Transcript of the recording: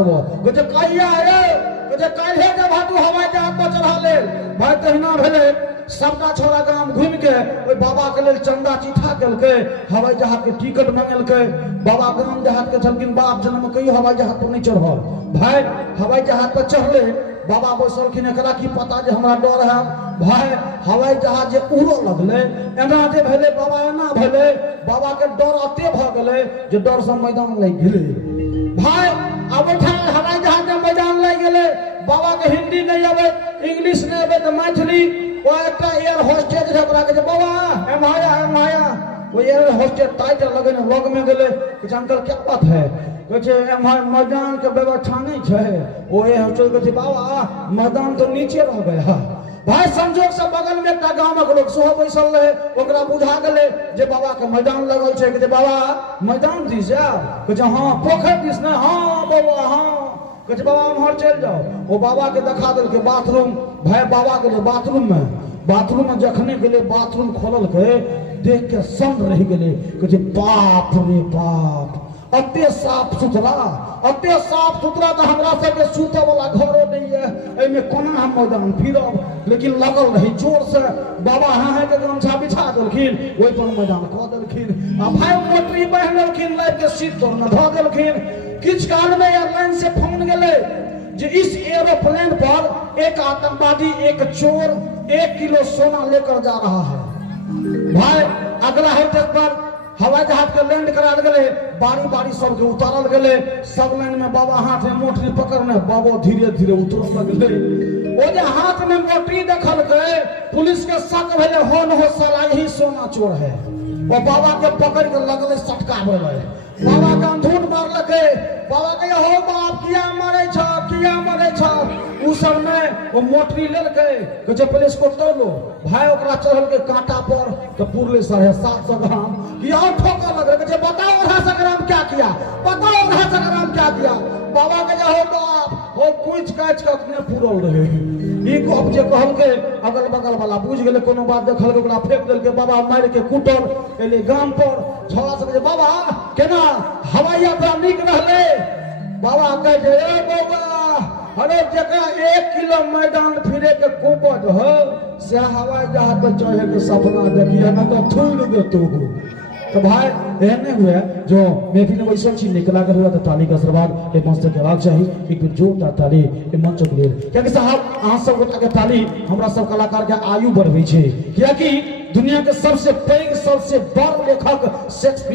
देबो जे कहिया रे जे काल्हे जब तू हवाई जहाज पर चढ़ा ले भाई तहिना भेले सबटा छोरा गांव घूम के ओइ बाबा के लेल चंदा चिठा केलके हवाई जहाज के टिकट मांगलके बाबा गांव देहात के छलकिन बाप जन्म में कहियो हवाई जहाज पर नहीं चढ़ल भाई हवाई जहाज पर चढ़ले बाबा बैसलखिन एकरा की पता जे हमरा डर है भाई हवाई जहाज जे उड़ो लगले एना जे भेले बाबा एना भेले बाबा के डर अते भ गेले जे डर से मैदान लग गेले भाई अब हवाई जहाज में मैदान लग गेले बाबा के हिंदी नहीं आवे इंग्लिश नहीं आवे तो मैथिली वो एक एयर होस्टेज है ओकरा के बाबा ए माया वो एयर होस्टेज टाइटल लगने लग में गेले कि अंकल क्या बात है कहे एम्हर मैदान के व्यवस्था नहीं है वो ये होस्टेज कहे बाबा मैदान तो नीचे रह गया भाई संजोग से बगल में एक गांव के लोग सेहो बैसल रहे ओकरा बुझा गेले जे बाबा के मैदान लगल छै कि बाबा मैदान दिस जाओ कहे हां पोखर दिस ना हां बाबा हां कहे बाबा हमर चल जाओ वो बाबा के दिखा देल के बाथरूम भाई बाबा के बाथरूम में जखने गेले बाथरूम खोलल के देख के सन रह गेले कहे बाप रे बाप अते साफ सुथरा तो हमरा सबके सूते वाला घरो नहीं है एमे कोना हम मैदान फिरब लेकिन लगल रही जोर से बाबा हां के गमछा बिछा देलखिन ओइ पर मैदान क देलखिन आ भाई मोटरी बांध देलखिन लाइट के सीट तोड़ न ध देलखिन किछ काल में एयरलाइन से फोन गेले जे इस एरोप्लेन पर एक आतंकवादी एक चोर 1 किलो सोना लेकर जा रहा है भाई अगला हाईटेक पर हवाई जहाज के लैंड करा गए बारी सबके उतारल गए सब लाइन में बाबा हाथ में मोटरी पकड़ने बाबा धीरे धीरे उतर लगले ओ जे हाथ में मोटरी देखल गए पुलिस के शक भेले हो न हो साला यही सोना चोर है वो बाबा के पकड़ के लगले सटकावे रहे बाबा का धूट मारलके बाबा के हो बाप किया मरे छ उ सब में वो मोटरी लेलके कहे पुलिस को तोलो भाई ओकरा चढ़ल के कांटा पर तो पूरे 750 ग्राम कि और ठोकर लग रहे बताओ 250 ग्राम क्या किया बाबा के हो बाप हो कुछ काच के अपने पूरल रहे ई को अब जे कहल के अगल बगल वाला बुझ गेले कोनो बात देखल के ओकरा फेंक देल के बाबा मार के कुटल एले गांव पर छोड़ा सब बाबा केना हवाई यात्रा निक रहले बाबा कहे ए बाबा अरे जकरा 1 किलो मैदान फिरे के कुपद हो से हवाई जहाज पर चढ़े के सपना देखिए ना तो थूल दे तो भाई एहने हुए जो महफिल में वैसा चीज निकला कर हुआ तो ताली का आशीर्वाद एक मंच के आवाज चाहिए एक जोरदार ताली के मंच के लिए क्या कि साहब अहाँ सब गोटा के ताली हमरा सब कलाकार के आयु बढ़बै छै किया कि दुनिया के सबसे पैघ सबसे बड़ लेखक शेक्सपियर